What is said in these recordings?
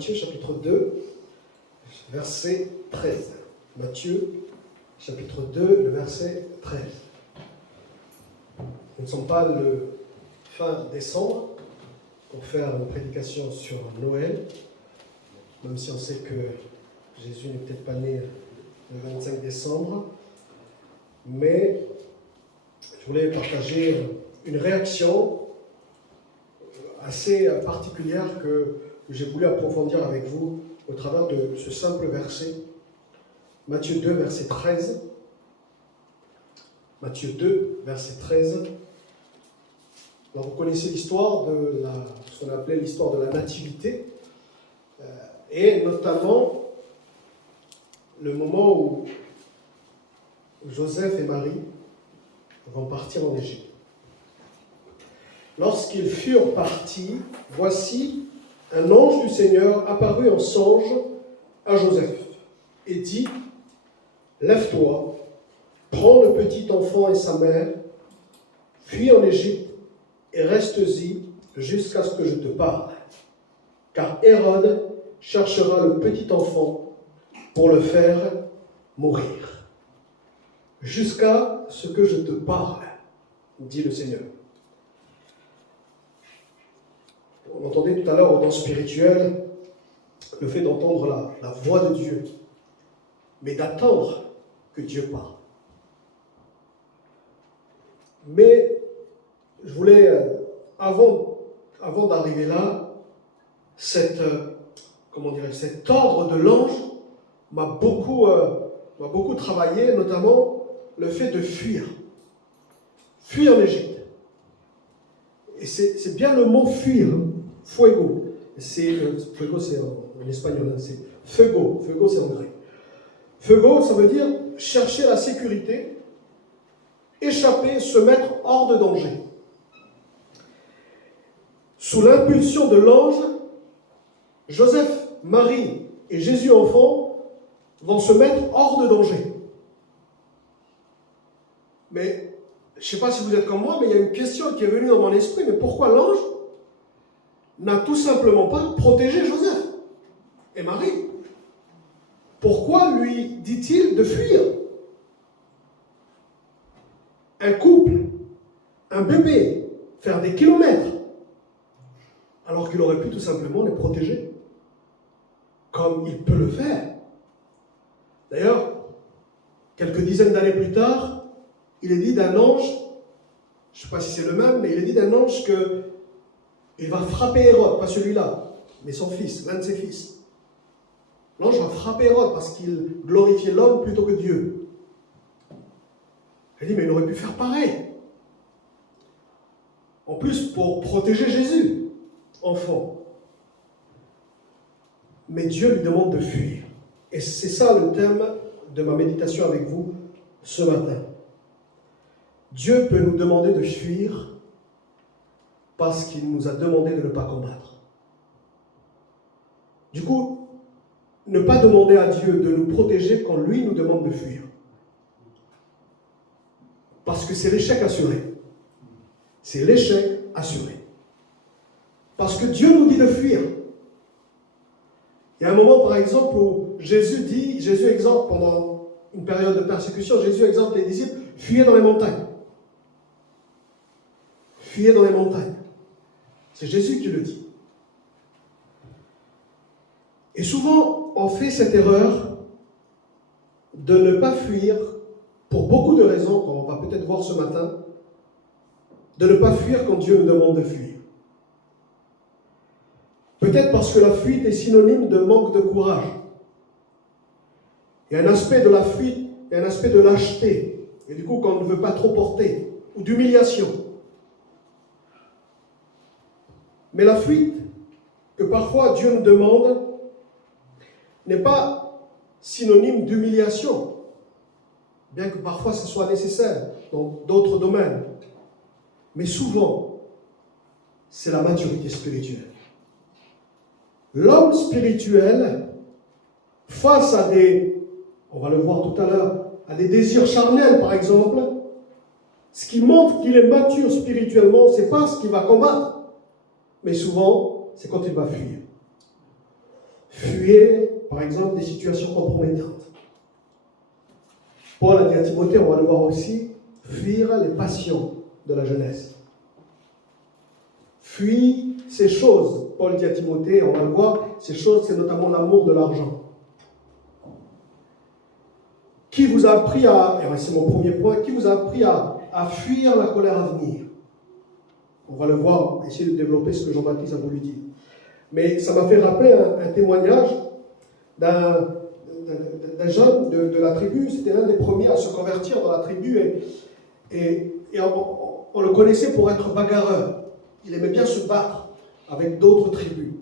Matthieu chapitre 2, verset 13. Matthieu chapitre 2, le verset 13. Nous ne sommes pas le fin décembre pour faire une prédication sur Noël, même si on sait que Jésus n'est peut-être pas né le 25 décembre, mais je voulais partager une réaction assez particulière que j'ai voulu approfondir avec vous au travers de ce simple verset. Matthieu 2, verset 13. Matthieu 2, verset 13. Alors vous connaissez l'histoire de ce qu'on appelait l'histoire de la nativité, et notamment le moment où Joseph et Marie vont partir en Égypte. Lorsqu'ils furent partis, voici, un ange du Seigneur apparut en songe à Joseph et dit : lève-toi, prends le petit enfant et sa mère, fuis en Égypte et reste-y jusqu'à ce que je te parle. Car Hérode cherchera le petit enfant pour le faire mourir. Jusqu'à ce que je te parle, dit le Seigneur. On entendait tout à l'heure au don spirituel le fait d'entendre la voix de Dieu, mais d'attendre que Dieu parle. Mais je voulais, avant d'arriver là, cet ordre de l'ange m'a beaucoup travaillé, notamment le fait de fuir. Fuir en Égypte. Et c'est bien le mot fuir, fuego. Fuego, c'est en espagnol, c'est fuego. Fuego, c'est en grec. Fuego, ça veut dire chercher la sécurité, échapper, se mettre hors de danger. Sous l'impulsion de l'ange, Joseph, Marie et Jésus enfant vont se mettre hors de danger. Mais je ne sais pas si vous êtes comme moi, mais il y a une question qui est venue dans mon esprit. Mais pourquoi l'ange n'a tout simplement pas protégé Joseph et Marie? Pourquoi lui dit-il de fuir? Un couple, un bébé, faire des kilomètres, alors qu'il aurait pu tout simplement les protéger, comme il peut le faire. D'ailleurs, quelques dizaines d'années plus tard, il est dit d'un ange, je ne sais pas si c'est le même, mais il est dit d'un ange qu'il va frapper Hérode, pas celui-là, mais son fils, l'un de ses fils. L'ange va frapper Hérode parce qu'il glorifiait l'homme plutôt que Dieu. Il dit, mais il aurait pu faire pareil. En plus, pour protéger Jésus, enfant. Mais Dieu lui demande de fuir. Et c'est ça le thème de ma méditation avec vous ce matin. Dieu peut nous demander de fuir parce qu'il nous a demandé de ne pas combattre. Du coup, ne pas demander à Dieu de nous protéger quand lui nous demande de fuir. Parce que c'est l'échec assuré. C'est l'échec assuré. Parce que Dieu nous dit de fuir. Il y a un moment, par exemple, où Jésus exhorte pendant une période de persécution, Jésus exhorte les disciples, fuyez dans les montagnes. Fuyez dans les montagnes. C'est Jésus qui le dit. Et souvent, on fait cette erreur de ne pas fuir, pour beaucoup de raisons, qu'on va peut-être voir ce matin, de ne pas fuir quand Dieu nous demande de fuir. Peut-être parce que la fuite est synonyme de manque de courage. Il y a un aspect de la fuite, il y a un aspect de lâcheté, et du coup qu'on ne veut pas trop porter, ou d'humiliation. Mais la fuite que parfois Dieu nous demande n'est pas synonyme d'humiliation, bien que parfois ce soit nécessaire dans d'autres domaines. Mais souvent, c'est la maturité spirituelle. L'homme spirituel, face à on va le voir tout à l'heure, à des désirs charnels par exemple, ce qui montre qu'il est mature spirituellement, ce n'est pas ce qu'il va combattre, mais souvent, c'est quand il va fuir. Fuyez, par exemple, des situations compromettantes. Paul a dit à Timothée, on va devoir aussi fuir les passions de la jeunesse. Fuis ces choses, Paul dit à Timothée, on va le voir, ces choses, c'est notamment l'amour de l'argent. Qui vous a appris à, et c'est mon premier point, qui vous a appris à fuir la colère à venir? On va le voir, essayer de développer ce que Jean-Baptiste a voulu dire. Mais ça m'a fait rappeler un témoignage d'un jeune de la tribu. C'était l'un des premiers à se convertir dans la tribu et on le connaissait pour être bagarreur. Il aimait bien se battre avec d'autres tribus.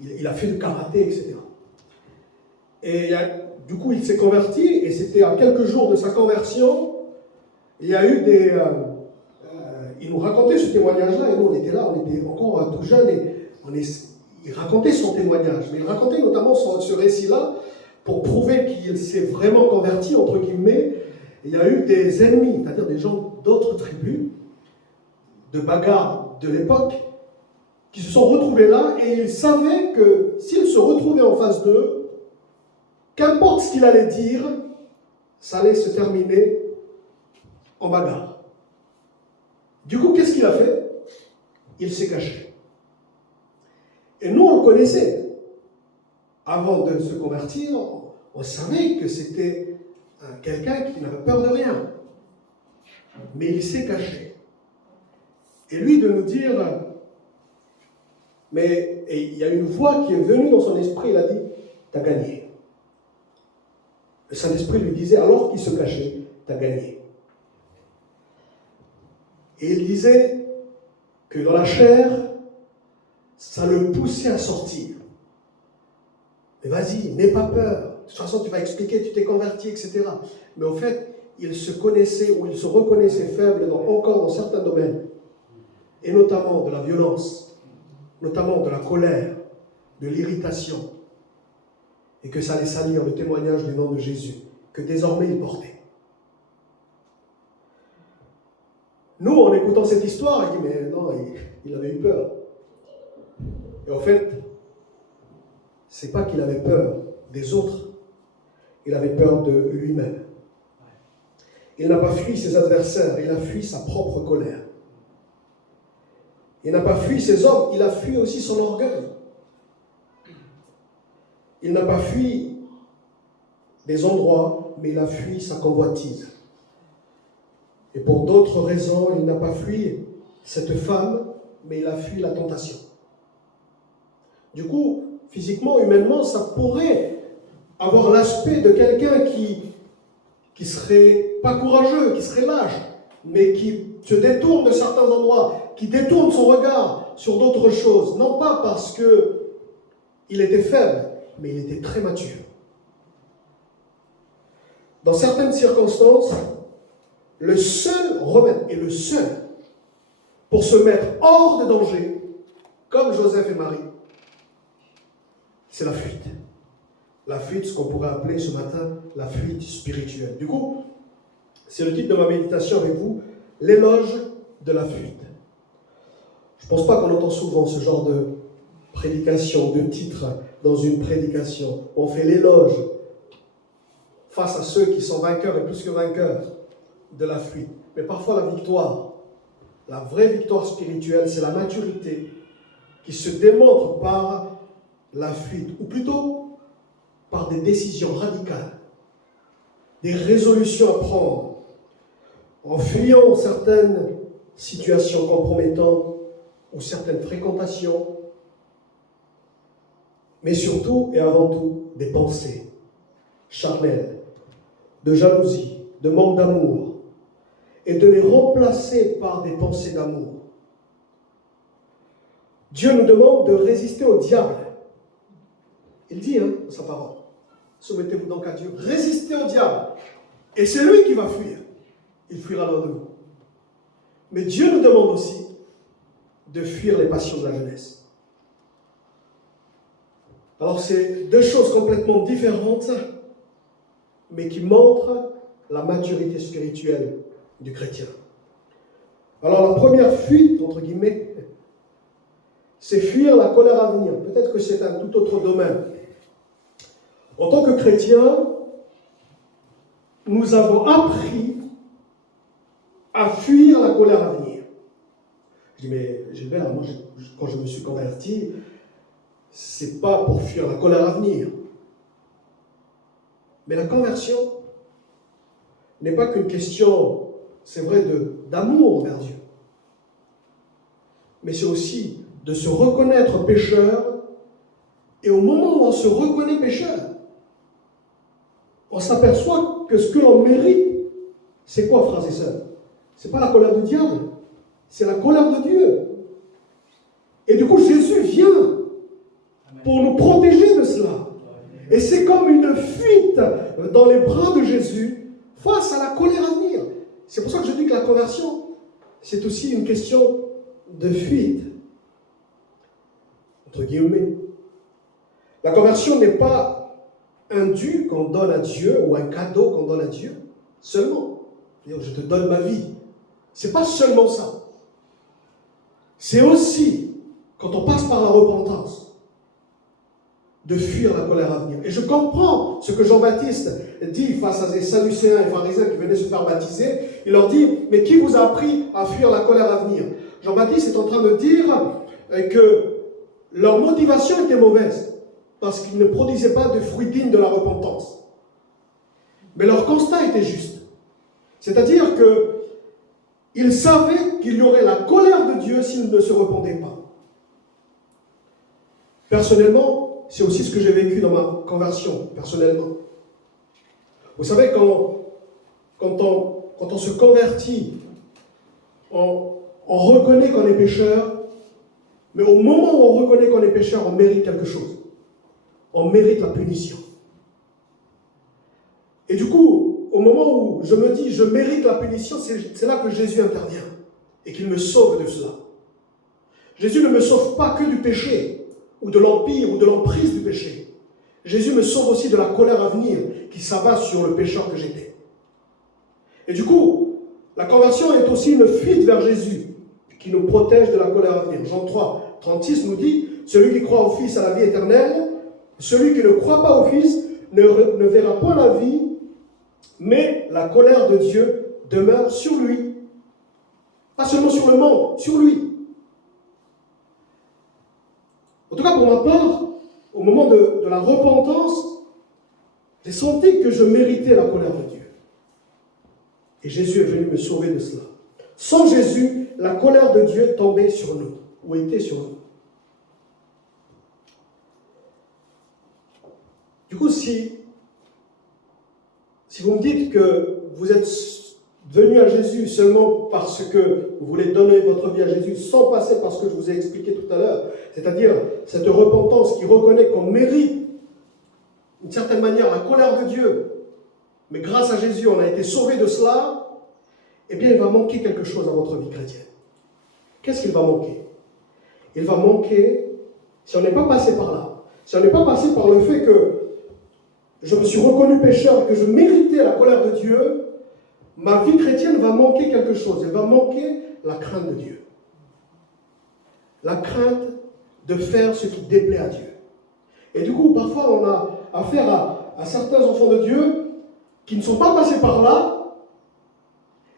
Il a fait du karaté, etc. Et du coup, il s'est converti et c'était à quelques jours de sa conversion, il y a eu il nous racontait ce témoignage-là et nous on était là, on était encore tout jeunes et il racontait son témoignage, mais il racontait notamment ce récit-là pour prouver qu'il s'est vraiment converti, entre guillemets. Il y a eu des ennemis, c'est-à-dire des gens d'autres tribus, de bagarres de l'époque, qui se sont retrouvés là et ils savaient que s'ils se retrouvaient en face d'eux, qu'importe ce qu'il allait dire, ça allait se terminer en bagarre. Du coup, qu'est-ce qu'il a fait? Il s'est caché. Et nous, on le connaissait. Avant de se convertir, on savait que c'était quelqu'un qui n'avait peur de rien. Mais il s'est caché. Et lui, de nous dire, et il y a une voix qui est venue dans son esprit, il a dit, t'as gagné. Le Saint-Esprit lui disait, alors qu'il se cachait, t'as gagné. Et il disait que dans la chair, ça le poussait à sortir. Mais vas-y, n'aie pas peur. De toute façon, tu vas expliquer, tu t'es converti, etc. Mais au fait, il se connaissait ou il se reconnaissait faible encore dans certains domaines. Et notamment de la violence, notamment de la colère, de l'irritation. Et que ça allait salir le témoignage du nom de Jésus, que désormais il portait. Nous, en écoutant cette histoire, il dit, mais non, il avait eu peur. Et en fait, c'est pas qu'il avait peur des autres, il avait peur de lui-même. Il n'a pas fui ses adversaires, il a fui sa propre colère. Il n'a pas fui ses hommes, il a fui aussi son orgueil. Il n'a pas fui des endroits, mais il a fui sa convoitise. Et pour d'autres raisons, il n'a pas fui cette femme, mais il a fui la tentation. Du coup, physiquement, humainement, ça pourrait avoir l'aspect de quelqu'un qui serait pas courageux, qui serait lâche, mais qui se détourne de certains endroits, qui détourne son regard sur d'autres choses. Non pas parce qu'il était faible, mais il était très mature. Dans certaines circonstances, le seul remède, et le seul, pour se mettre hors de danger, comme Joseph et Marie, c'est la fuite. La fuite, ce qu'on pourrait appeler ce matin, la fuite spirituelle. Du coup, c'est le titre de ma méditation avec vous, l'éloge de la fuite. Je ne pense pas qu'on entend souvent ce genre de prédication, de titre dans une prédication. On fait l'éloge face à ceux qui sont vainqueurs et plus que vainqueurs de la fuite. Mais parfois la victoire, la vraie victoire spirituelle, c'est la maturité qui se démontre par la fuite, ou plutôt par des décisions radicales, des résolutions à prendre, en fuyant certaines situations compromettantes ou certaines fréquentations, mais surtout et avant tout des pensées charnelles, de jalousie, de manque d'amour, et de les remplacer par des pensées d'amour. Dieu nous demande de résister au diable. Il dit, dans sa parole, soumettez-vous donc à Dieu, résistez au diable, et c'est lui qui va fuir. Il fuira loin de vous. Mais Dieu nous demande aussi de fuir les passions de la jeunesse. Alors c'est deux choses complètement différentes, mais qui montrent la maturité spirituelle du chrétien. Alors la première fuite, entre guillemets, c'est fuir la colère à venir. Peut-être que c'est un tout autre domaine. En tant que chrétiens, nous avons appris à fuir la colère à venir. Je dis, mais Gilbert, moi, quand je me suis converti, c'est pas pour fuir la colère à venir. Mais la conversion n'est pas qu'une question, c'est vrai, d'amour envers Dieu. Mais c'est aussi de se reconnaître pécheur. Et au moment où on se reconnaît pécheur, on s'aperçoit que ce que l'on mérite, c'est quoi, frères et sœurs? C'est pas la colère du diable, c'est la colère de Dieu. Et du coup, Jésus vient pour nous protéger de cela. Et c'est comme une fuite dans les bras de Jésus face à la colère à venir. C'est pour ça que je dis que la conversion, c'est aussi une question de fuite. Entre guillemets. La conversion n'est pas un dû qu'on donne à Dieu ou un cadeau qu'on donne à Dieu seulement. Je te donne ma vie. C'est pas seulement ça. C'est aussi, quand on passe par la repentance, de fuir la colère à venir. Et je comprends ce que Jean-Baptiste dit face à des Sadducéens et pharisiens qui venaient se faire baptiser. Il leur dit, mais qui vous a appris à fuir la colère à venir? Jean-Baptiste est en train de dire que leur motivation était mauvaise, parce qu'ils ne produisaient pas de fruits dignes de la repentance. Mais leur constat était juste. C'est-à-dire qu'ils savaient qu'il y aurait la colère de Dieu s'ils ne se repentaient pas. Personnellement, c'est aussi ce que j'ai vécu dans ma conversion, personnellement. Vous savez, quand on se convertit, on reconnaît qu'on est pécheur, mais au moment où on reconnaît qu'on est pécheur, on mérite quelque chose. On mérite la punition. Et du coup, au moment où je me dis, je mérite la punition, c'est là que Jésus intervient et qu'il me sauve de cela. Jésus ne me sauve pas que du péché, ou de l'empire, ou de l'emprise du péché. Jésus me sauve aussi de la colère à venir qui s'abat sur le pécheur que j'étais. Et du coup, la conversion est aussi une fuite vers Jésus qui nous protège de la colère à venir. Jean 3, 36 nous dit, celui qui croit au Fils a la vie éternelle, celui qui ne croit pas au Fils ne verra pas la vie, mais la colère de Dieu demeure sur lui. Pas seulement sur le monde, sur lui. En tout cas, pour ma part, au moment de la repentance, j'ai senti que je méritais la colère de Dieu. Et Jésus est venu me sauver de cela. Sans Jésus, la colère de Dieu tombait sur nous, ou était sur nous. Du coup, si vous me dites que vous êtes venu à Jésus seulement parce que vous voulez donner votre vie à Jésus, sans passer par ce que je vous ai expliqué tout à l'heure, c'est-à-dire cette repentance qui reconnaît qu'on mérite, d'une certaine manière, la colère de Dieu, mais grâce à Jésus, on a été sauvé de cela, eh bien, il va manquer quelque chose à votre vie chrétienne. Qu'est-ce qu'il va manquer? Il va manquer, si on n'est pas passé par là, si on n'est pas passé par le fait que je me suis reconnu pécheur et que je méritais la colère de Dieu, ma vie chrétienne va manquer quelque chose. Elle va manquer la crainte de Dieu. La crainte de faire ce qui déplaît à Dieu. Et du coup, parfois, on a affaire à certains enfants de Dieu qui ne sont pas passés par là,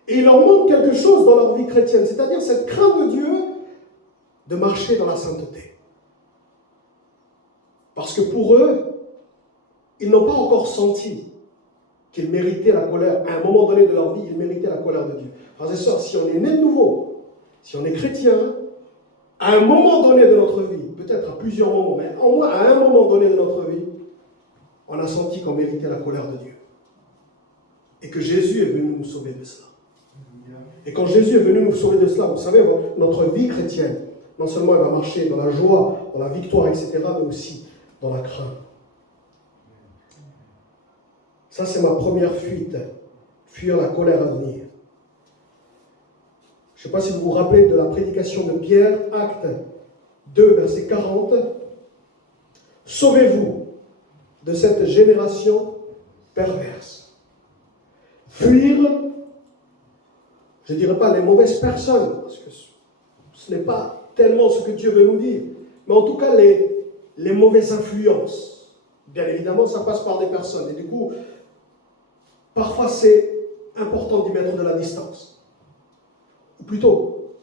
et il leur manque quelque chose dans leur vie chrétienne, c'est-à-dire cette crainte de Dieu de marcher dans la sainteté. Parce que pour eux, ils n'ont pas encore senti qu'ils méritaient la colère. À un moment donné de leur vie, ils méritaient la colère de Dieu. Frères et sœurs, si on est né de nouveau, si on est chrétien, à un moment donné de notre vie, peut-être à plusieurs moments, mais au moins à un moment donné de notre vie, on a senti qu'on méritait la colère de Dieu. Et que Jésus est venu nous sauver de cela. Et quand Jésus est venu nous sauver de cela, vous savez, notre vie chrétienne, non seulement elle va marcher dans la joie, dans la victoire, etc., mais aussi dans la crainte. Ça, c'est ma première fuite. Fuir la colère à venir. Je ne sais pas si vous vous rappelez de la prédication de Pierre, Acte 2, verset 40. Sauvez-vous de cette génération perverse. Fuir, je ne dirais pas les mauvaises personnes, parce que ce n'est pas tellement ce que Dieu veut nous dire, mais en tout cas les mauvaises influences. Bien évidemment, ça passe par des personnes. Et du coup, parfois c'est important d'y mettre de la distance. Ou plutôt,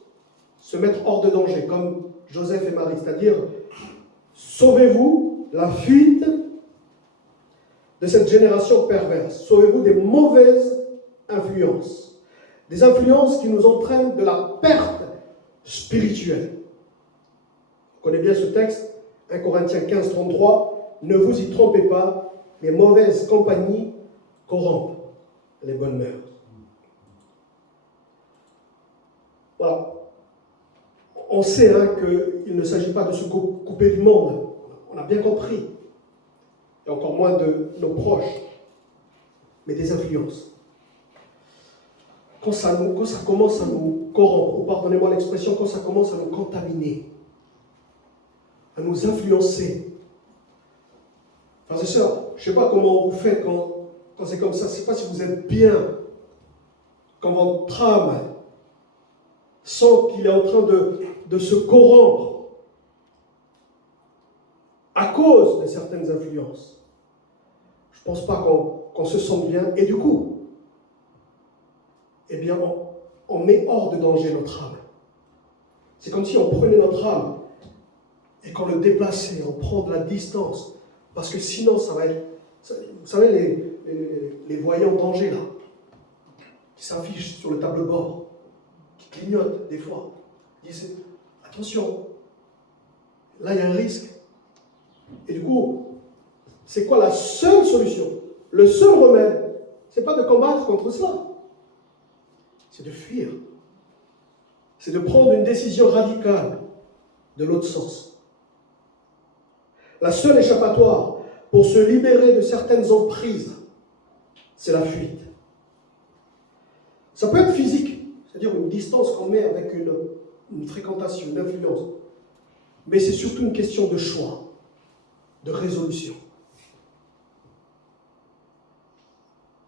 se mettre hors de danger, comme Joseph et Marie, c'est-à-dire, sauvez-vous la fuite de cette génération perverse. Sauvez-vous des mauvaises influences. Des influences qui nous entraînent de la perte spirituelle. Vous connaissez bien ce texte, 1 Corinthiens 15, 33. Ne vous y trompez pas, les mauvaises compagnies corrompent les bonnes mœurs. Voilà. On sait qu'il ne s'agit pas de se couper du monde. On a bien compris. Et encore moins de nos proches. Mais des influences. Quand ça commence à nous corrompre, ou pardonnez-moi l'expression, quand ça commence à nous contaminer, à nous influencer. Frères et sœurs, je ne sais pas comment vous faites quand c'est comme ça. Je ne sais pas si vous êtes bien, quand votre âme sent qu'il est en train de se corrompre à cause de certaines influences. Je ne pense pas qu'on se sente bien. Et du coup, eh bien, on met hors de danger notre âme. C'est comme si on prenait notre âme et qu'on le déplaçait, on prend de la distance. Parce que sinon, ça va être... Vous savez, les voyants danger, là, qui s'affichent sur le tableau de bord, qui clignotent des fois, disent, attention, là, il y a un risque. Et du coup, c'est quoi la seule solution? Le seul remède, c'est pas de combattre contre cela. C'est de fuir. C'est de prendre une décision radicale de l'autre sens. La seule échappatoire pour se libérer de certaines emprises, c'est la fuite. Ça peut être physique, c'est-à-dire une distance qu'on met avec une fréquentation, une influence. Mais c'est surtout une question de choix, de résolution.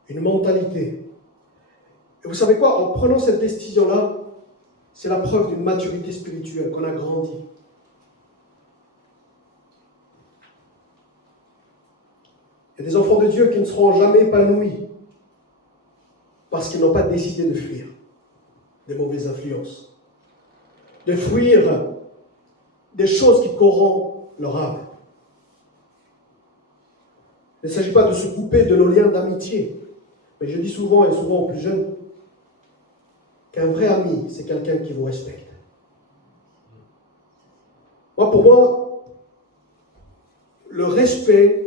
Une mentalité. Et vous savez quoi? En prenant cette décision-là, c'est la preuve d'une maturité spirituelle, qu'on a grandi. Il y a des enfants de Dieu qui ne seront jamais épanouis parce qu'ils n'ont pas décidé de fuir des mauvaises influences, de fuir des choses qui corrompent leur âme. Il ne s'agit pas de se couper de nos liens d'amitié, mais je dis souvent, et souvent aux plus jeunes, qu'un vrai ami, c'est quelqu'un qui vous respecte. Pour moi, le respect,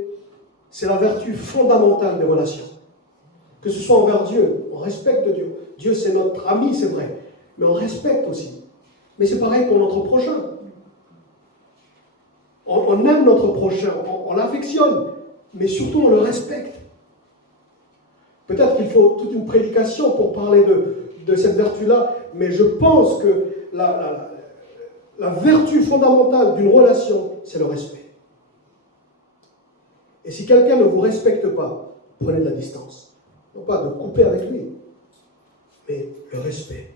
c'est la vertu fondamentale des relations. Que ce soit envers Dieu, on respecte Dieu. Dieu, c'est notre ami, c'est vrai, mais on respecte aussi. Mais c'est pareil pour notre prochain. On aime notre prochain, on l'affectionne, mais surtout on le respecte. Peut-être qu'il faut toute une prédication pour parler de cette vertu-là, mais je pense que la vertu fondamentale d'une relation, c'est le respect. Et si quelqu'un ne vous respecte pas, prenez de la distance. Non pas de couper avec lui, mais le respect.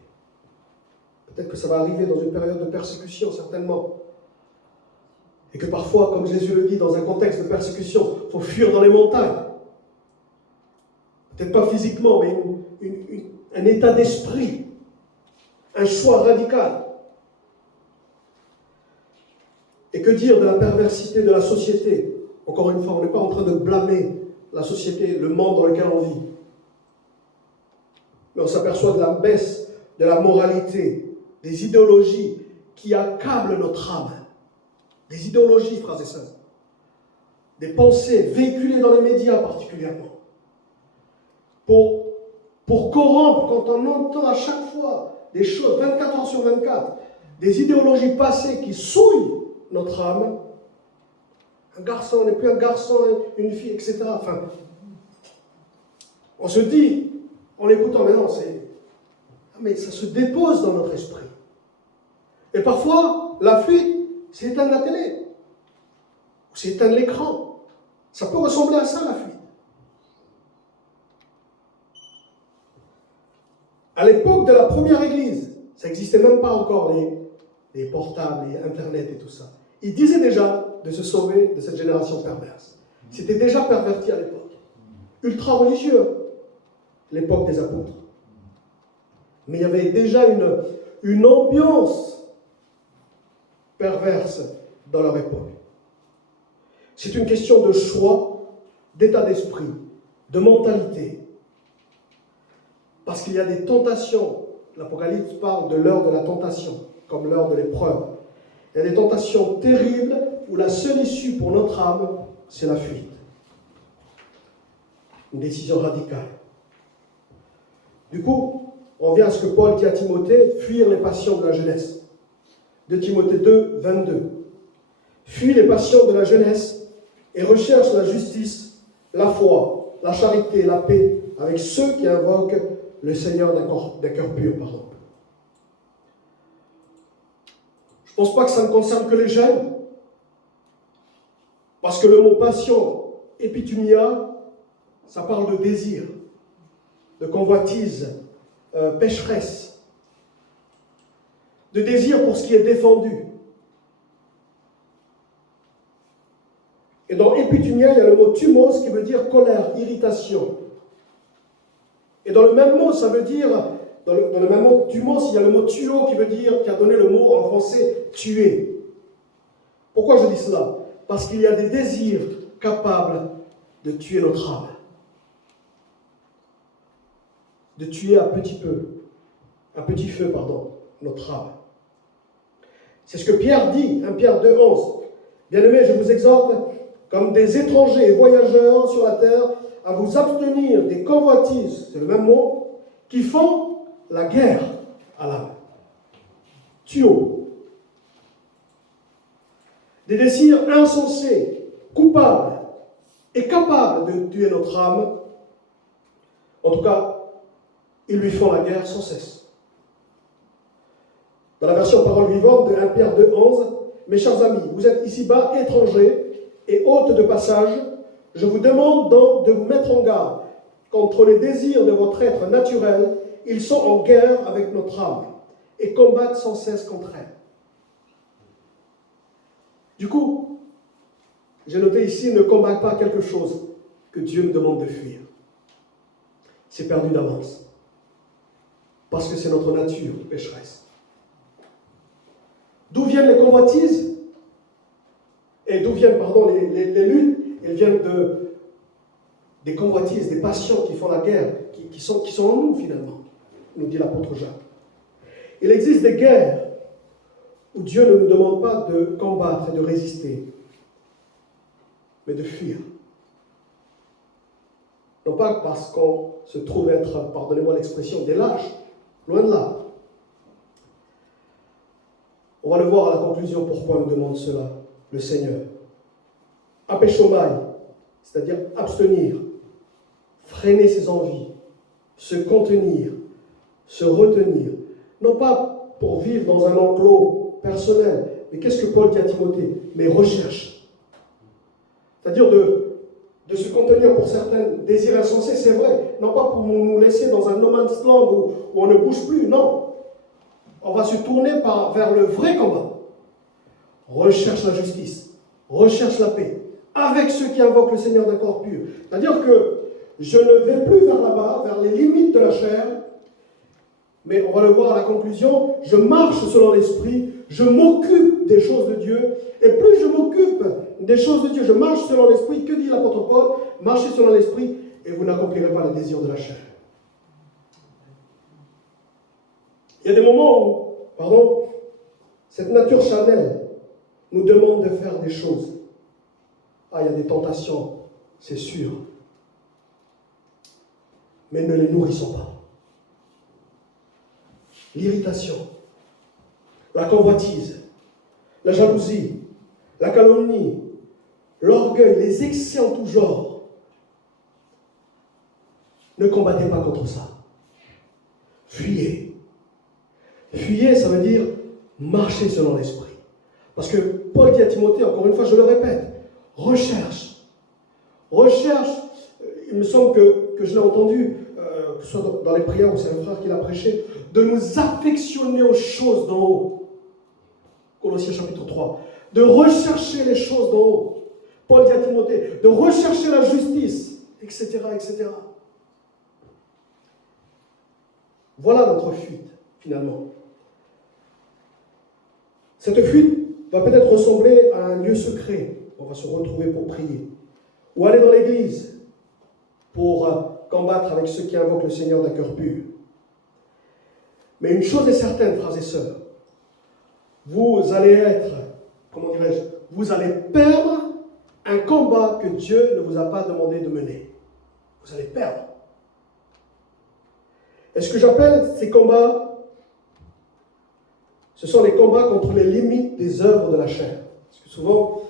Peut-être que ça va arriver dans une période de persécution, certainement. Et que parfois, comme Jésus le dit, dans un contexte de persécution, il faut fuir dans les montagnes. Peut-être pas physiquement, mais un état d'esprit, un choix radical. Et que dire de la perversité de la société? Encore une fois, on n'est pas en train de blâmer la société, le monde dans lequel on vit. Mais on s'aperçoit de la baisse de la moralité, des idéologies qui accablent notre âme. Des idéologies, frères et sœurs. Des pensées véhiculées dans les médias particulièrement. Pour corrompre, quand on entend à chaque fois des choses, 24 heures sur 24, des idéologies passées qui souillent notre âme. Un garçon n'est plus un garçon, une fille, etc. Enfin, on se dit, en l'écoutant, mais non, mais ça se dépose dans notre esprit. Et parfois, la fuite, c'est éteindre la télé, ou c'est éteindre l'écran. Ça peut ressembler à ça, la fuite. À l'époque de la première église, ça n'existait même pas encore, les portables, les Internet et tout ça. il disait déjà de se sauver de cette génération perverse. C'était déjà perverti à l'époque. Ultra religieux, l'époque des apôtres. Mais il y avait déjà une ambiance perverse dans leur époque. C'est une question de choix, d'état d'esprit, de mentalité. Parce qu'il y a des tentations. L'Apocalypse parle de l'heure de la tentation, comme l'heure de l'épreuve. Il y a des tentations terribles où la seule issue pour notre âme, c'est la fuite. Une décision radicale. Du coup, on vient à ce que Paul dit à Timothée, fuir les passions de la jeunesse. De Timothée 2, 22. Fuis les passions de la jeunesse et recherche la justice, la foi, la charité, la paix avec ceux qui invoquent le Seigneur d'un cœur pur. Je ne pense pas que ça ne concerne que les jeunes, parce que le mot passion, épithumia, ça parle de désir, de convoitise, pécheresse, de désir pour ce qui est défendu. Et dans épithumia, il y a le mot thumos qui veut dire colère, irritation. Et dans le même mot, ça veut dire, dans le même mot thumos, il y a le mot tuo qui veut dire, qui a donné le mot en français tuer. Pourquoi je dis cela? Parce qu'il y a des désirs capables de tuer notre âme. De tuer à petit feu, notre âme. C'est ce que Pierre dit, 1 Pierre 2, 11. Bien-aimés, je vous exhorte, comme des étrangers et voyageurs sur la terre, à vous abstenir des convoitises, c'est le même mot, qui font la guerre à l'âme. Tuo. Des désirs insensés, coupables et capables de tuer notre âme. En tout cas, ils lui font la guerre sans cesse. Dans la version parole vivante de 1 Pierre 2, 11, mes chers amis, vous êtes ici-bas étrangers et hôtes de passage. Je vous demande donc de vous mettre en garde contre les désirs de votre être naturel. Ils sont en guerre avec notre âme et combattent sans cesse contre elle. Du coup, j'ai noté ici, ne combat pas quelque chose que Dieu nous demande de fuir. C'est perdu d'avance. Parce que c'est notre nature pécheresse. D'où viennent les convoitises? Et d'où viennent, les luttes? Elles viennent des convoitises, des passions qui font la guerre, qui sont en nous finalement, nous dit l'apôtre Jacques. Il existe des guerres où Dieu ne nous demande pas de combattre et de résister, mais de fuir. Non pas parce qu'on se trouve être, pardonnez-moi l'expression, des lâches, loin de là. On va le voir à la conclusion pourquoi nous demande cela, le Seigneur. Apeshomai, c'est-à-dire abstenir, freiner ses envies, se contenir, se retenir. Non pas pour vivre dans un enclos personnel, mais qu'est-ce que Paul dit à Timothée? Mais recherche. C'est-à-dire de se contenir pour certains désirs insensés, c'est vrai. Non pas pour nous laisser dans un no man's land où on ne bouge plus, non. On va se tourner vers le vrai combat. Recherche la justice, recherche la paix, avec ceux qui invoquent le Seigneur d'un corps pur. C'est-à-dire que je ne vais plus vers là-bas, vers les limites de la chair, mais on va le voir à la conclusion, je marche selon l'esprit, je m'occupe des choses de Dieu, et plus je m'occupe des choses de Dieu, je marche selon l'esprit. Que dit l'apôtre Paul? Marchez selon l'esprit, et vous n'accomplirez pas les désirs de la chair. Il y a des moments où, cette nature charnelle nous demande de faire des choses. Ah, il y a des tentations, c'est sûr. Mais ne les nourrissons pas. L'irritation, la convoitise, la jalousie, la calomnie, l'orgueil, les excès en tout genre. Ne combattez pas contre ça. Fuyez. Fuyez, ça veut dire marcher selon l'esprit. Parce que Paul dit à Timothée, encore une fois, je le répète, recherche. Recherche, il me semble que je l'ai entendu, que ce soit dans les prières ou c'est un frère qui l'a prêché, de nous affectionner aux choses d'en haut. Colossiens chapitre 3. de rechercher les choses d'en haut. Paul dit à Timothée de rechercher la justice, etc., etc. Voilà notre fuite, finalement. Cette fuite va peut-être ressembler à un lieu secret. On va se retrouver pour prier. Ou aller dans l'église pour combattre avec ceux qui invoquent le Seigneur d'un cœur pur. Mais une chose est certaine, frères et sœurs, vous allez être, comment dirais-je, vous allez perdre un combat que Dieu ne vous a pas demandé de mener. Vous allez perdre. Et ce que j'appelle ces combats, ce sont les combats contre les limites des œuvres de la chair. Parce que souvent,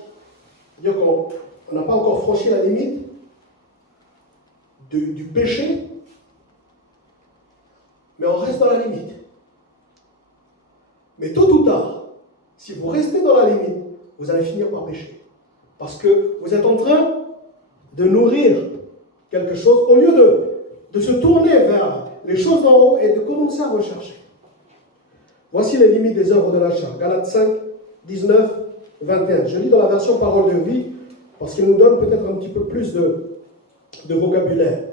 dire qu'on n'a pas encore franchi la limite du péché, mais on reste dans la limite. Mais tôt ou tard, si vous restez dans la limite, vous allez finir par pécher. Parce que vous êtes en train de nourrir quelque chose au lieu de se tourner vers les choses d'en haut et de commencer à rechercher. Voici les limites des œuvres de la chair. Galates 5, 19, 21. Je lis dans la version Parole de vie parce qu'il nous donne peut-être un petit peu plus de vocabulaire.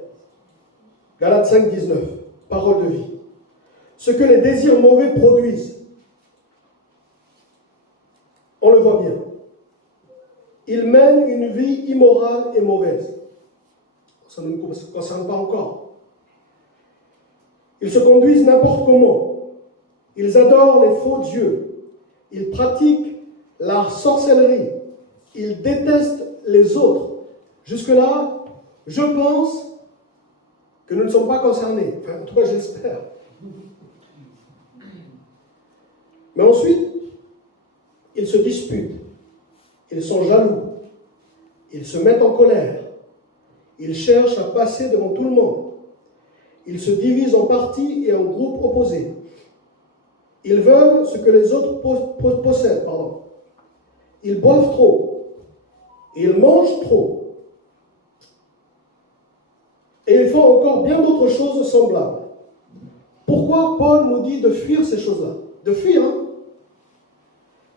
Galates 5, 19. Parole de vie. Ce que les désirs mauvais produisent, on le voit bien. Ils mènent une vie immorale et mauvaise. Ça ne nous concerne pas encore. Ils se conduisent n'importe comment. Ils adorent les faux dieux. Ils pratiquent la sorcellerie. Ils détestent les autres. Jusque-là, je pense que nous ne sommes pas concernés. Enfin, en tout cas, j'espère. Mais ensuite, ils se disputent. Ils sont jaloux. Ils se mettent en colère. Ils cherchent à passer devant tout le monde. Ils se divisent en partis et en groupes opposés. Ils veulent ce que les autres possèdent. Ils boivent trop. Ils mangent trop. Et ils font encore bien d'autres choses semblables. Pourquoi Paul nous dit de fuir ces choses-là? De fuir, hein?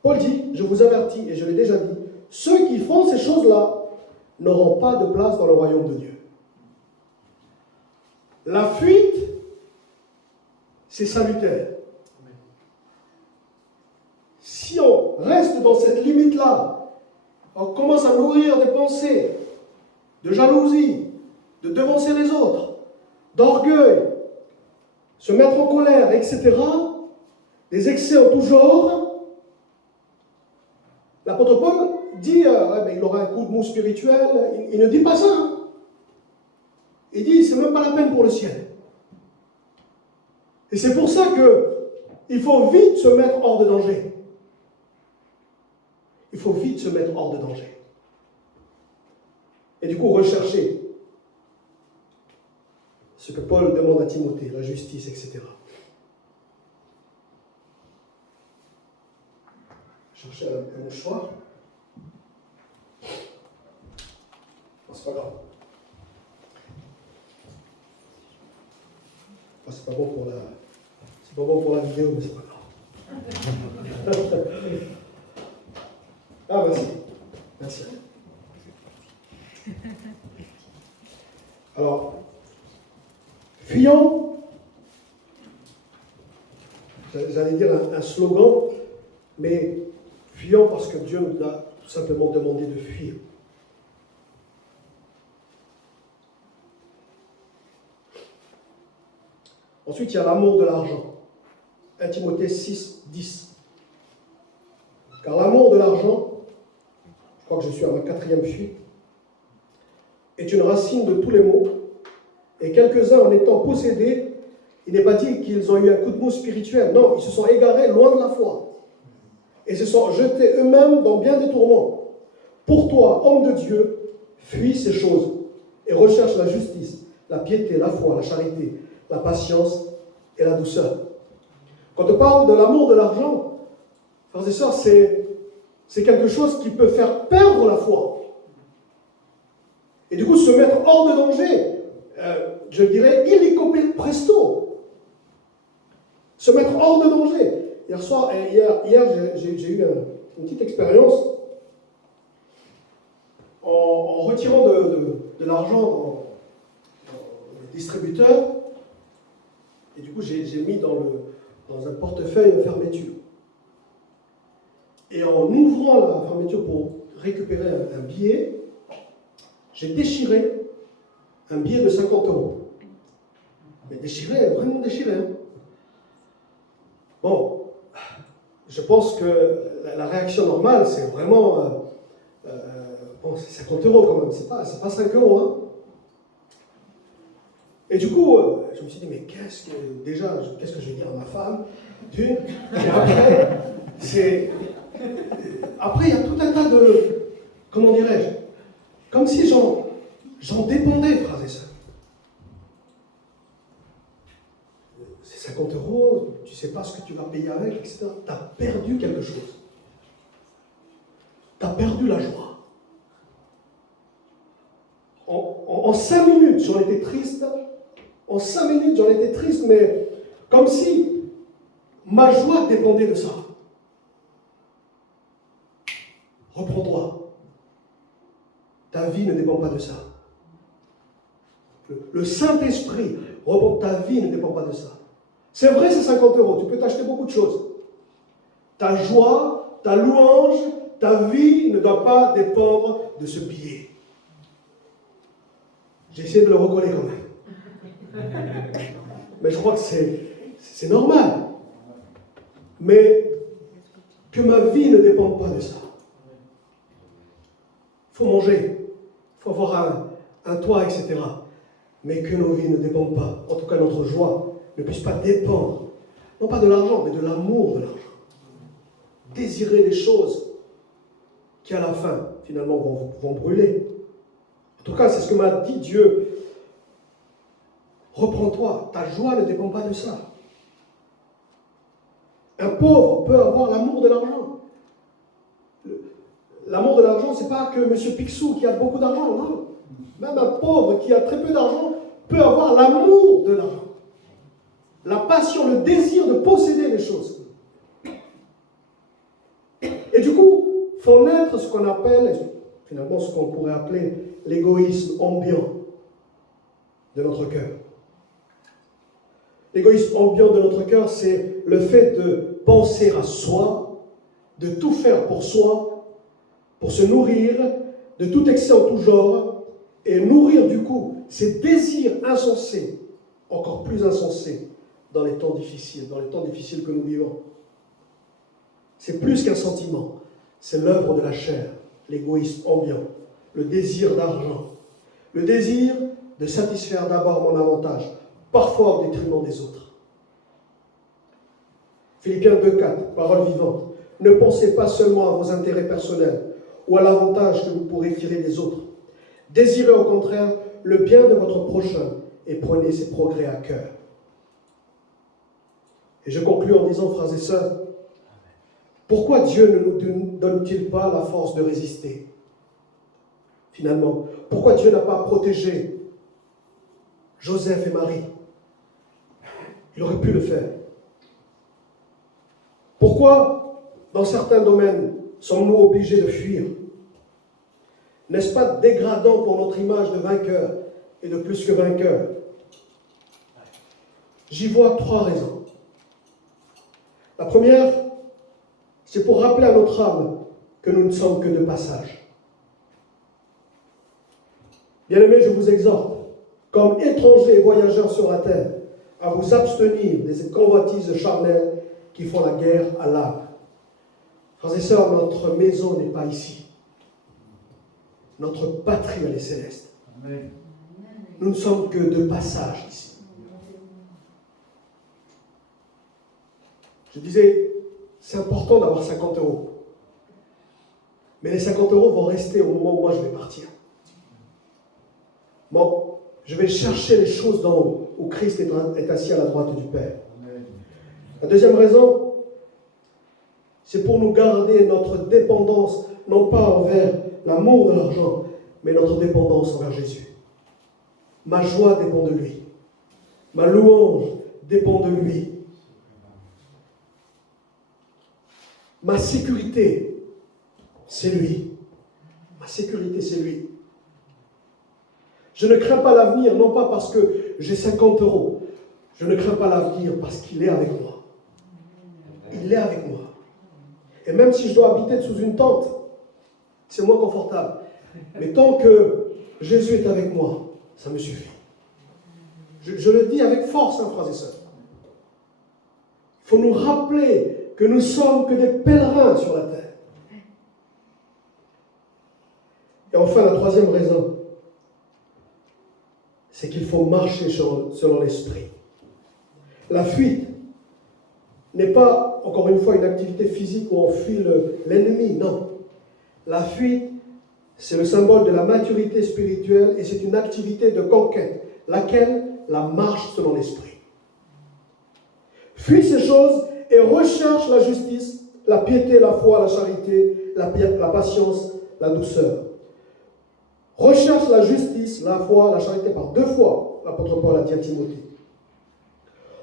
Paul dit, je vous avertis, et je l'ai déjà dit, ceux qui font ces choses-là n'auront pas de place dans le royaume de Dieu. La fuite, c'est salutaire. Si on reste dans cette limite-là, on commence à nourrir des pensées de jalousie, de devancer les autres, d'orgueil, se mettre en colère, etc., des excès en tout genre, l'apôtre Paul dit, il aura un coup de mou spirituel. Il ne dit pas ça. Hein. Il dit, c'est même pas la peine pour le ciel. Et c'est pour ça qu'il faut vite se mettre hors de danger. Il faut vite se mettre hors de danger. Et du coup, rechercher ce que Paul demande à Timothée, la justice, etc. Chercher un mouchoir. Non, c'est pas grave. C'est pas bon pour la vidéo, mais c'est pas grave. Ah, merci. Merci. Alors, fuyons, j'allais dire un slogan, mais fuyons parce que Dieu nous a tout simplement demandé de fuir. Ensuite, il y a l'amour de l'argent. 1 Timothée 6, 10. Car l'amour de l'argent, je crois que je suis à ma 4e fuite, est une racine de tous les maux. Et quelques-uns, en étant possédés, il n'est pas dit qu'ils ont eu un coup de mou spirituel. Non, ils se sont égarés loin de la foi. Et se sont jetés eux-mêmes dans bien des tourments. Pour toi, homme de Dieu, fuis ces choses et recherche la justice, la piété, la foi, la charité, la patience et la douceur. Quand on parle de l'amour de l'argent, frères et sœurs, c'est quelque chose qui peut faire perdre la foi. Et du coup, se mettre hors de danger, je dirais illico presto. Se mettre hors de danger. Hier, j'ai eu une petite expérience. En retirant de l'argent dans le distributeur, et du coup j'ai mis dans un portefeuille une fermeture. Et en ouvrant la fermeture pour récupérer un billet, j'ai déchiré un billet de 50 €. Mais déchiré, vraiment déchiré. Hein. Bon, je pense que la réaction normale, c'est vraiment... bon, c'est 50 € quand même, c'est pas 5 €. Hein. Et du coup, je me suis dit, mais qu'est-ce que je vais dire à ma femme d'une. Et après, il y a tout un tas de... Comment dirais-je? Comme si j'en dépendais, frères et sœurs. C'est 50 €, tu ne sais pas ce que tu vas payer avec, etc. Tu as perdu quelque chose. Tu as perdu la joie. En 5 minutes, j'en étais triste. En 5 minutes, j'en étais triste, mais comme si ma joie dépendait de ça. Reprends-toi. Ta vie ne dépend pas de ça. Le Saint-Esprit, reprends, ta vie ne dépend pas de ça. C'est vrai, c'est 50 €. Tu peux t'acheter beaucoup de choses. Ta joie, ta louange, ta vie ne doit pas dépendre de ce billet. J'ai essayé de le recoller quand même. Mais je crois que c'est normal. Mais que ma vie ne dépende pas de ça. Il faut manger, il faut avoir un toit, etc. Mais que nos vies ne dépendent pas, en tout cas notre joie ne puisse pas dépendre, non pas de l'argent, mais de l'amour de l'argent. Désirer des choses qui à la fin, finalement, vont brûler. En tout cas, c'est ce que m'a dit Dieu. Reprends-toi, ta joie ne dépend pas de ça. Un pauvre peut avoir l'amour de l'argent. L'amour de l'argent, ce n'est pas que M. Picsou qui a beaucoup d'argent, non. Même un pauvre qui a très peu d'argent peut avoir l'amour de l'argent. La passion, le désir de posséder les choses. Et du coup, il faut naître ce qu'on appelle, finalement ce qu'on pourrait appeler l'égoïsme ambiant de notre cœur. L'égoïsme ambiant de notre cœur, c'est le fait de penser à soi, de tout faire pour soi, pour se nourrir de tout excès en tout genre, et nourrir du coup ces désirs insensés, encore plus insensés, dans les temps difficiles que nous vivons. C'est plus qu'un sentiment, c'est l'œuvre de la chair, l'égoïsme ambiant, le désir d'argent, le désir de satisfaire d'abord mon avantage, parfois au détriment des autres. Philippiens 2,4, parole vivante. Ne pensez pas seulement à vos intérêts personnels ou à l'avantage que vous pourrez tirer des autres. Désirez au contraire le bien de votre prochain et prenez ses progrès à cœur. Et je conclus en disant, frères et sœurs, pourquoi Dieu ne nous donne-t-il pas la force de résister? Finalement, pourquoi Dieu n'a pas protégé Joseph et Marie? Il aurait pu le faire. Pourquoi, dans certains domaines, sommes-nous obligés de fuir? N'est-ce pas dégradant pour notre image de vainqueur et de plus que vainqueur? J'y vois 3 raisons. La première, c'est pour rappeler à notre âme que nous ne sommes que de passage. Bien-aimés, je vous exhorte, comme étrangers et voyageurs sur la terre, à vous abstenir des convoitises charnelles qui font la guerre à l'âme. Frères et sœurs, notre maison n'est pas ici. Notre patrie, elle est céleste. Amen. Nous ne sommes que de passage ici. Je disais, c'est important d'avoir 50 €. Mais les 50 € vont rester au moment où moi je vais partir. Bon, je vais chercher les choses d'en haut, où Christ est assis à la droite du Père. Amen. La deuxième raison, c'est pour nous garder notre dépendance, non pas envers l'amour de l'argent, mais notre dépendance envers Jésus. Ma joie dépend de lui. Ma louange dépend de lui. Ma sécurité c'est lui. Ma sécurité, c'est lui. Je ne crains pas l'avenir, non pas parce que j'ai 50 euros. Je ne crains pas l'avenir parce qu'il est avec moi. Il est avec moi. Et même si je dois habiter sous une tente, c'est moins confortable. Mais tant que Jésus est avec moi, ça me suffit. Je le dis avec force, frères et sœurs. Il faut nous rappeler que nous sommes que des pèlerins sur la terre. Et enfin, la troisième raison, c'est qu'il faut marcher selon l'esprit. La fuite n'est pas, encore une fois, une activité physique où on fuit l'ennemi, non. La fuite, c'est le symbole de la maturité spirituelle et c'est une activité de conquête, laquelle la marche selon l'esprit. Fuis ces choses et recherche la justice, la piété, la foi, la charité, la patience, la douceur. Recherche la justice, la foi, la charité, par 2 fois, l'apôtre Paul a dit à Timothée.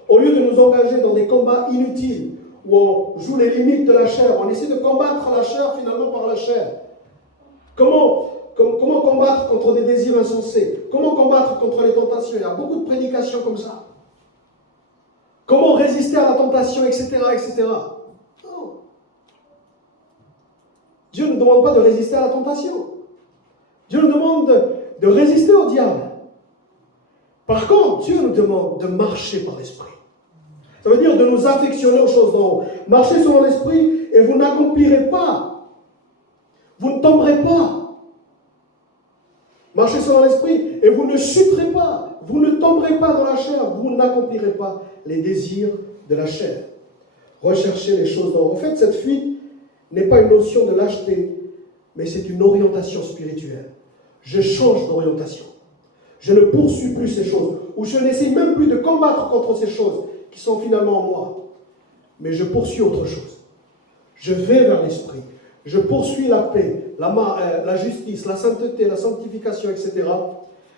Au lieu de nous engager dans des combats inutiles, où on joue les limites de la chair, on essaie de combattre la chair finalement par la chair. Comment combattre contre des désirs insensés? Comment combattre contre les tentations? Il y a beaucoup de prédications comme ça. Comment résister à la tentation, etc., etc. Non. Dieu ne demande pas de résister à la tentation. Dieu nous demande de résister au diable. Par contre, Dieu nous demande de marcher par l'esprit. Ça veut dire de nous affectionner aux choses d'en haut. Marchez selon l'esprit et vous n'accomplirez pas. Vous ne tomberez pas. Marchez selon l'esprit et vous ne chuterez pas. Vous ne tomberez pas dans la chair. Vous n'accomplirez pas les désirs de la chair. Recherchez les choses d'en haut. En fait, cette fuite n'est pas une notion de lâcheté, mais c'est une orientation spirituelle. Je change d'orientation. Je ne poursuis plus ces choses, ou je n'essaie même plus de combattre contre ces choses qui sont finalement en moi. Mais je poursuis autre chose. Je vais vers l'esprit. Je poursuis la paix, la justice, la sainteté, la sanctification, etc.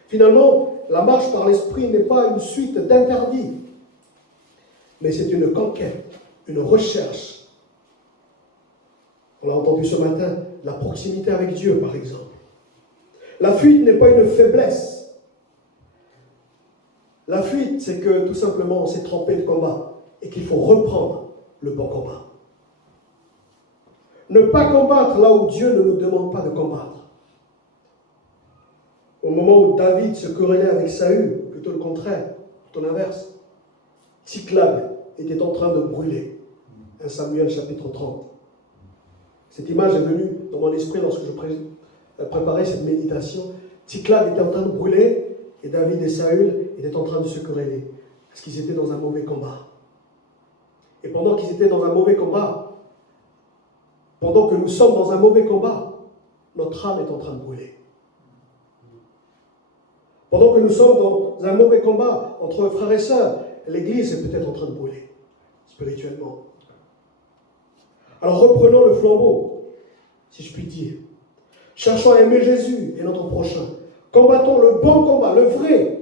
Finalement, la marche par l'esprit n'est pas une suite d'interdits, mais c'est une conquête, une recherche. On l'a entendu ce matin, la proximité avec Dieu, par exemple. La fuite n'est pas une faiblesse. La fuite, c'est que tout simplement on s'est trompé de combat et qu'il faut reprendre le bon combat. Ne pas combattre là où Dieu ne nous demande pas de combattre. Au moment où David se querellait avec Saül, plutôt le contraire, plutôt l'inverse, Tsiklag était en train de brûler. 1 Samuel chapitre 30. Cette image est venue dans mon esprit lorsque je préparais cette méditation. Tsiklag était en train de brûler et David et Saül étaient en train de se quereller parce qu'ils étaient dans un mauvais combat. Et pendant qu'ils étaient dans un mauvais combat, pendant que nous sommes dans un mauvais combat, notre âme est en train de brûler. Pendant que nous sommes dans un mauvais combat entre frères et sœurs, l'Église est peut-être en train de brûler, spirituellement. Alors reprenons le flambeau, si je puis dire. Cherchons à aimer Jésus et notre prochain. Combattons le bon combat, le vrai.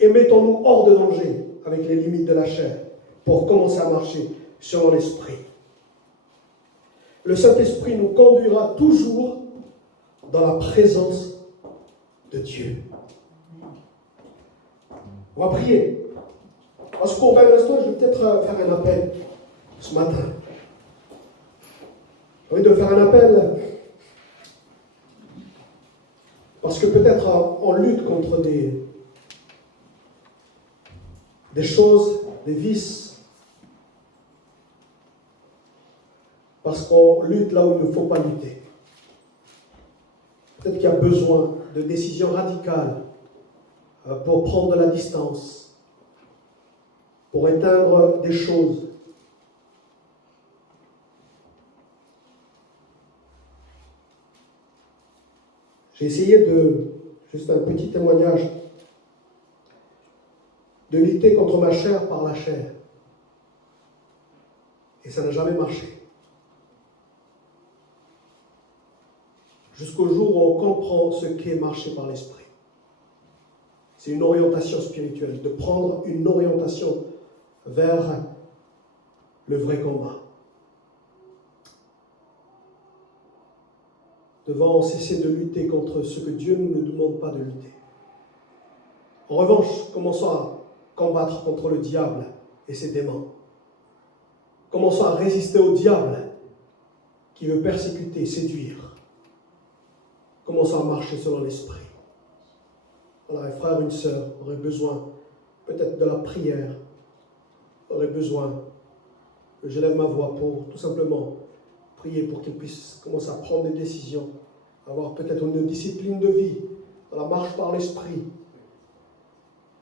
Et mettons-nous hors de danger avec les limites de la chair pour commencer à marcher selon l'Esprit. Le Saint-Esprit nous conduira toujours dans la présence de Dieu. On va prier. Parce que pour un instant, je vais peut-être faire un appel ce matin. J'ai envie de faire un appel parce que peut-être on lutte contre des choses, des vices. Parce qu'on lutte là où il ne faut pas lutter. Peut-être qu'il y a besoin de décisions radicales pour prendre de la distance, pour éteindre des choses. J'ai essayé juste un petit témoignage, de lutter contre ma chair par la chair. Et ça n'a jamais marché. Jusqu'au jour où on comprend ce qu'est marcher par l'esprit. C'est une orientation spirituelle, de prendre une orientation vers le vrai combat. devant cesser de lutter contre ce que Dieu ne nous demande pas de lutter. En revanche, commençons à combattre contre le diable et ses démons. Commençons à résister au diable qui veut persécuter, séduire. Commençons à marcher selon l'esprit. Alors, un frère, une sœur aurait besoin peut-être de la prière, aurait besoin que je lève ma voix pour tout simplement prier pour qu'il puisse commencer à prendre des décisions, avoir peut-être une discipline de vie, dans la marche par l'esprit.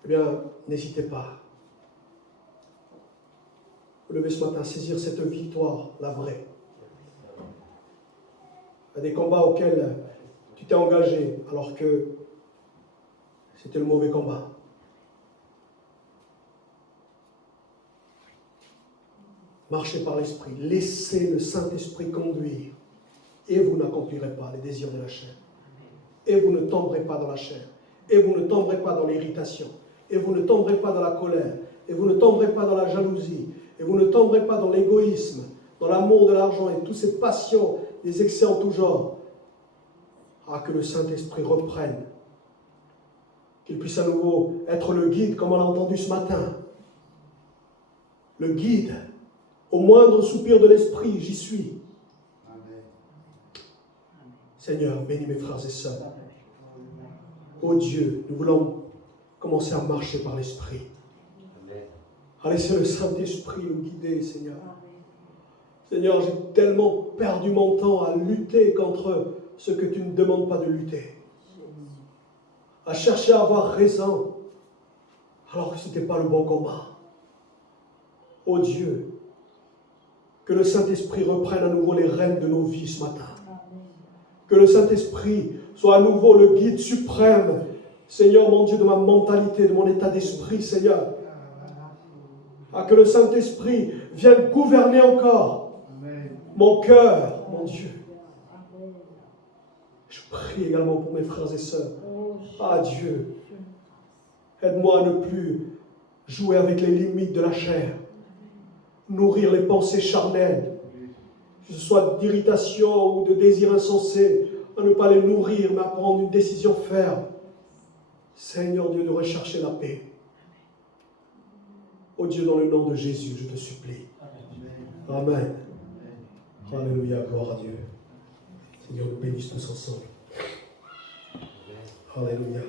Eh bien, n'hésitez pas. Vous levez ce matin à saisir cette victoire, la vraie. Il y a des combats auxquels tu t'es engagé alors que c'était le mauvais combat. Marchez par l'esprit, laissez le Saint-Esprit conduire et vous n'accomplirez pas les désirs de la chair. Et vous ne tomberez pas dans la chair. Et vous ne tomberez pas dans l'irritation. Et vous ne tomberez pas dans la colère. Et vous ne tomberez pas dans la jalousie. Et vous ne tomberez pas dans l'égoïsme, dans l'amour de l'argent et toutes ces passions, des excès en tout genre. Ah, que le Saint-Esprit reprenne. Qu'il puisse à nouveau être le guide, comme on l'a entendu ce matin. Le guide. Au moindre soupir de l'esprit, j'y suis. Amen. Seigneur, bénis mes frères et sœurs. Oh Dieu, nous voulons commencer à marcher par l'esprit. À laisser le Saint-Esprit nous guider, Seigneur. Seigneur, j'ai tellement perdu mon temps à lutter contre ce que tu ne demandes pas de lutter. À chercher à avoir raison, alors que ce n'était pas le bon combat. Oh Dieu, que le Saint-Esprit reprenne à nouveau les rênes de nos vies ce matin. Que le Saint-Esprit soit à nouveau le guide suprême, Seigneur mon Dieu, de ma mentalité, de mon état d'esprit, Seigneur. Ah, que le Saint-Esprit vienne gouverner encore mon cœur, mon Dieu. Je prie également pour mes frères et sœurs. Ah Dieu, aide-moi à ne plus jouer avec les limites de la chair. Nourrir les pensées charnelles, que ce soit d'irritation ou de désir insensé, à ne pas les nourrir, mais à prendre une décision ferme. Seigneur Dieu, de rechercher la paix. Oh Dieu, dans le nom de Jésus, je te supplie. Amen. Alléluia, gloire à Dieu. Seigneur, nous bénisse tous ensemble. Alléluia.